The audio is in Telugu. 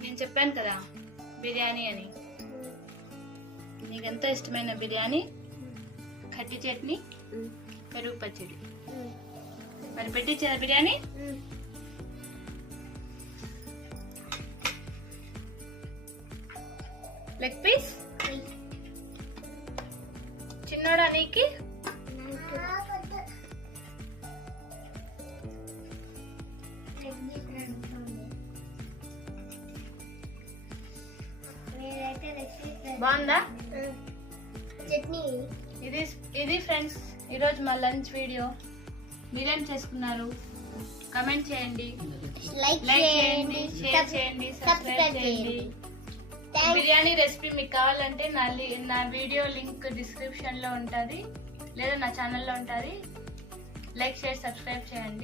నేను చెప్పాను కదా బిర్యానీ అని. నీకు ఎంతో ఇష్టమైన బిర్యానీ, కట్టి చట్నీ, పెరుగు పచ్చడి. మరి పెట్టించారా బిర్యానీ? లెగ్ పీస్ చిన్నోడా నీకి? బాగుందా చట్నీ? ఇది ఫ్రెండ్స్ ఈరోజు మా లంచ్ వీడియో. మీరేం చేసుకున్నారు? కమెంట్ చేయండి, లైక్ చేయండి, షేర్ చేయండి, సబ్స్క్రైబ్ చేయండి. బిర్యానీ రెసిపీ మీకు కావాలంటే నా వీడియో లింక్ డిస్క్రిప్షన్ లో ఉంటుంది, లేదా నా ఛానల్లో ఉంటుంది. లైక్, షేర్, సబ్స్క్రైబ్ చేయండి.